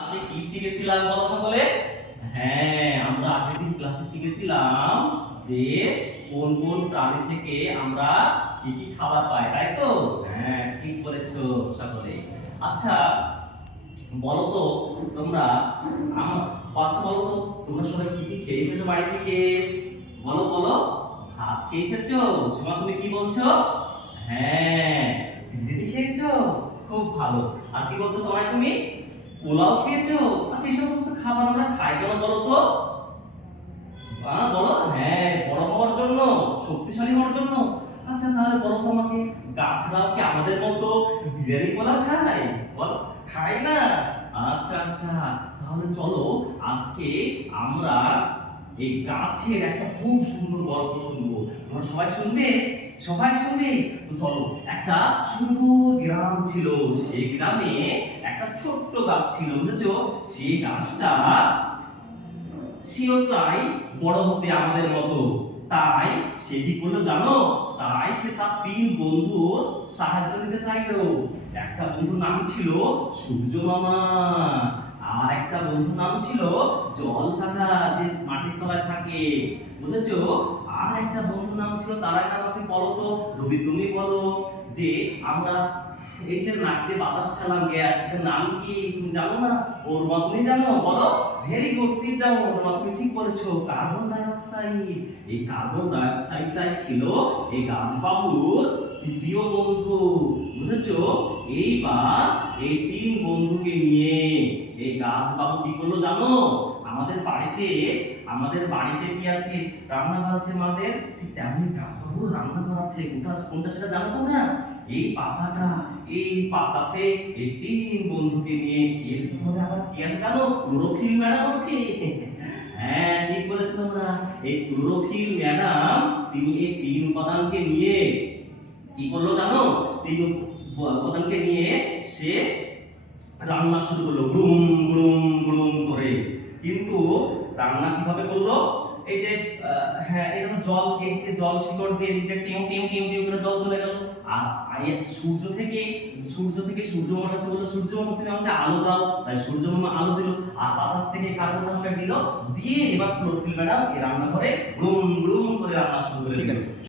ক্লাসে কি শিখেছিলাম বলো সকলে? হ্যাঁ, আমরা আগের দিন ক্লাসে শিখেছিলাম যে কোন কোন প্রাণী থেকে আমরা কি কি খাবার পাই, তাই তো? হ্যাঁ, ঠিক বলেছো সকলে। আচ্ছা, বলো তো তোমরা বলো তো তোমরা সবাই কি কি খেয়ে এসেছো বাড়ি থেকে? বলো বলো। ভাত খেয়ে এসেছো? ঝুমা তুমি কি বলছো? হ্যাঁ, বিরিয়ানি খেয়েছো? খুব ভালো। আর কি বলছো তুমি? পোলাও খেয়েছো? আচ্ছা, এই সমস্ত খাবার আমরা খাই কেন বলো তো? বলো। হ্যাঁ, বড় হওয়ার জন্য, শক্তিশালী হওয়ার জন্য। আচ্ছা, তাহলে বলো তো আমাকে, গাছরাও কি আমাদের মতো বিরিয়ানি পোলাও খায়? বল, খায় না? আচ্ছা আচ্ছা, তাহলে চলো আজকে আমরা এই গাছের একটা খুব সুন্দর গল্প শুনবো। তোমরা সবাই শুনবে? সবাই শুনবে? তো চলো। একটা সুন্দর গ্রাম ছিল, সেই গ্রামে একটা ছোট্ট গাছ ছিল, বুঝেছো? সেই গাছটা সেও চাই বড় হতে আমাদের মতো। তাই সে কি করলো জানো? তাই সে তার তিন বন্ধুর সাহায্য নিতে চাইলো। একটা বন্ধুর নাম ছিল সূর্য মামা, আর একটা বন্ধুর নাম ছিল জল কাকা, যে মাটির তলায় থাকে, বুঝেছো? আর একটা বন্ধুর নাম ছিল, তার আগে আমাকে বলো তো, রবি তুমি বলো, যে আমরা এই যে নাক দিয়ে বাতাস ছাড়লাম, গ্যাস, এটার নাম কি তুমি জানো না? ওর মা তুমি জানো? বলো। Very good, sit down. ওর মা তুমি ঠিক বলেছো, কার্বন ডাই অক্সাইড। এই কার্বন ডাই অক্সাইডটাই ছিল এই গাছবাবুর তৃতীয় বন্ধু, বুঝেছো? এইবার এই তিন বন্ধুকে নিয়ে এই গাছবাবু কি করলো জানো? আমাদের বাড়িতে কি আছে? রান্নাঘর আছে আমাদের, ঠিক তেমনি গাছবাবুর রান্নাঘর আছে। কোনটা সেটা জানো তোমরা? এই পাতাটা, এই পাতাতে এই তিন বন্ধুকে নিয়ে, এর ভিতরে আবার কি আছে জানো? ক্লোরোফিল ম্যাডাম আছে। হ্যাঁ, ঠিক বলেছো তোমরা। এই ক্লোরোফিল ম্যাডাম, তিনি এই তিন উপাদানকে নিয়ে কি করলো জানো? তিন উপাদানকে নিয়ে সে রান্না শুরু করলো, গুড়ুম গুড়ুম গুড়ুম করে। কিন্তু রান্না কিভাবে করলো? এই যে হ্যাঁ, এই দেখো জল, এই যে জল শিকড় দিয়ে দিকে টিউ টিউ টিউ টিউ করে জল চলে গেল। আর সূর্য থেকে সূর্য মামার কাছে বললো, সূর্য মামা তুমি আমাকে আলো দাও। তাই সূর্য মামা আলো দিল, আর বাতাস থেকে কার্বন ডাই অক্সাইড দিল, দিয়ে এবার ক্লোরোফিল ম্যাডাম এই রান্নাঘরে গুড়ুম গুড়ুম করে রান্না শুরু করে দিল।